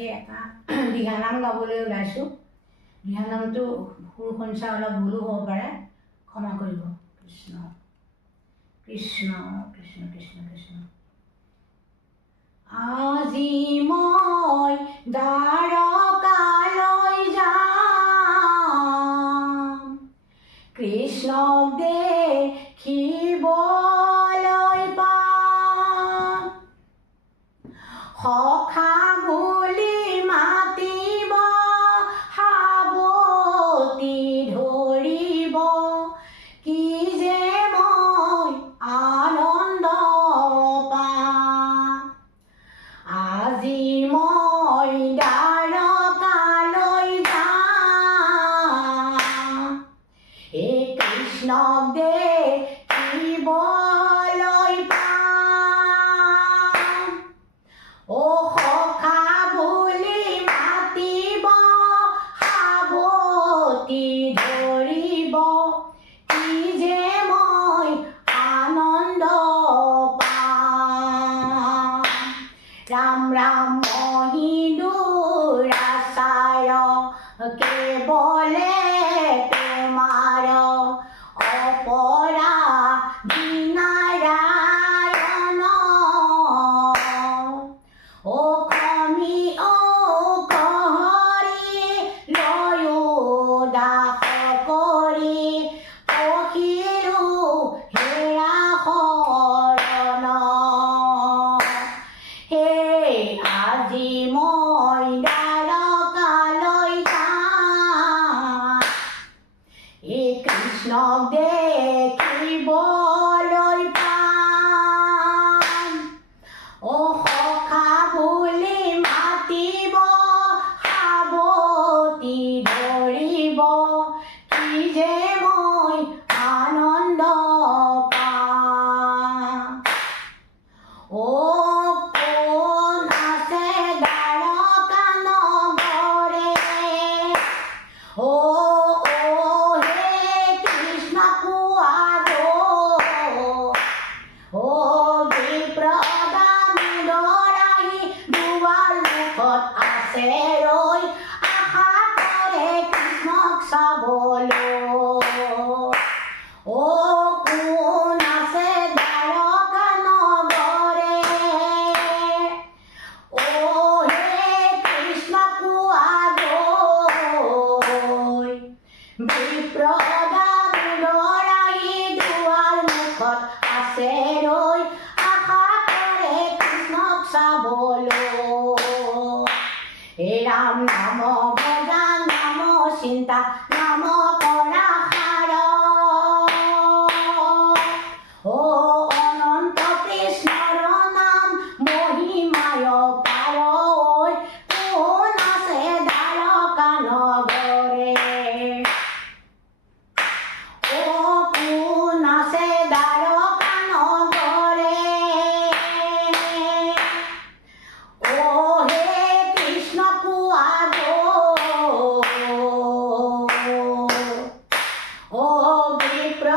আজি এটা দিহানাম গাবলৈ ওলাইছোঁ। দিহানামটো সুৰ সঞ্চা অলপ ভুলো হ'ব পাৰে, ক্ষমা কৰিব। কৃষ্ণ কৃষ্ণ কৃষ্ণ কৃষ্ণ কৃষ্ণ। আজি মই দ্বাৰকালৈ যাম, কৃষ্ণক দেখিবলৈ পাম। সখা বুলি মাতিব, সাৱটি ধৰিব, কি যে মই আনন্দ পাম। আজি মই দ্বাৰকালৈ যাম, হে কৃষ্ণক দেখিবলৈ পাম। অ সখা বুলি মাতিব, সাৱটি ধৰিব, কি যে মই আনন্দ পাম। ৰাম ৰাম মহিদুৰাচাৰ, কেৱলে তোমাৰ অপৰাধী নাৰায়ণ। অ খমি অ কহৰি, লয়ো দাস কৰি, পখিলো হেৰা শৰণ। হে আজি মই দ্বাৰকালৈ যাম, হে কৃষ্ণক দেখিবলৈ পাম। অ সখা বুলি মাতিব, সাৱটি ধৰিব, কি যে মই আনন্দ পাম। অ কোন আছে দ্বাৰকা নগৰে, অ হে কৃষ্ণ কোৱা গৈ। অ বিপ্ৰদামোদৰাহী দুৱাৰ মুখত আছে ৰৈ, আশা কৰে কৃষ্ণক চাবলৈ। অ কোন আছে দ্বাৰকা নগৰে, অ হে কৃষ্ণ কোৱা গৈ। বিপ্ৰদামোদৰাহী দুৱাৰ মুখত আছে ৰৈ, আশা কৰে কৃষ্ণক চাবলৈ। হে ৰাম নাম ভজা, নাম চিন্তা, নাম কৰা সাৰ, অ অনন্ত কৃষ্ণৰ নাম মহিমায় পাৰ। কোন আছে দ্বাৰকা নগৰে, অ কোন আছে দ্বাৰকা নগৰে, অ হে কৃষ্ণ কোৱা গৈ। অ বিপ্ৰ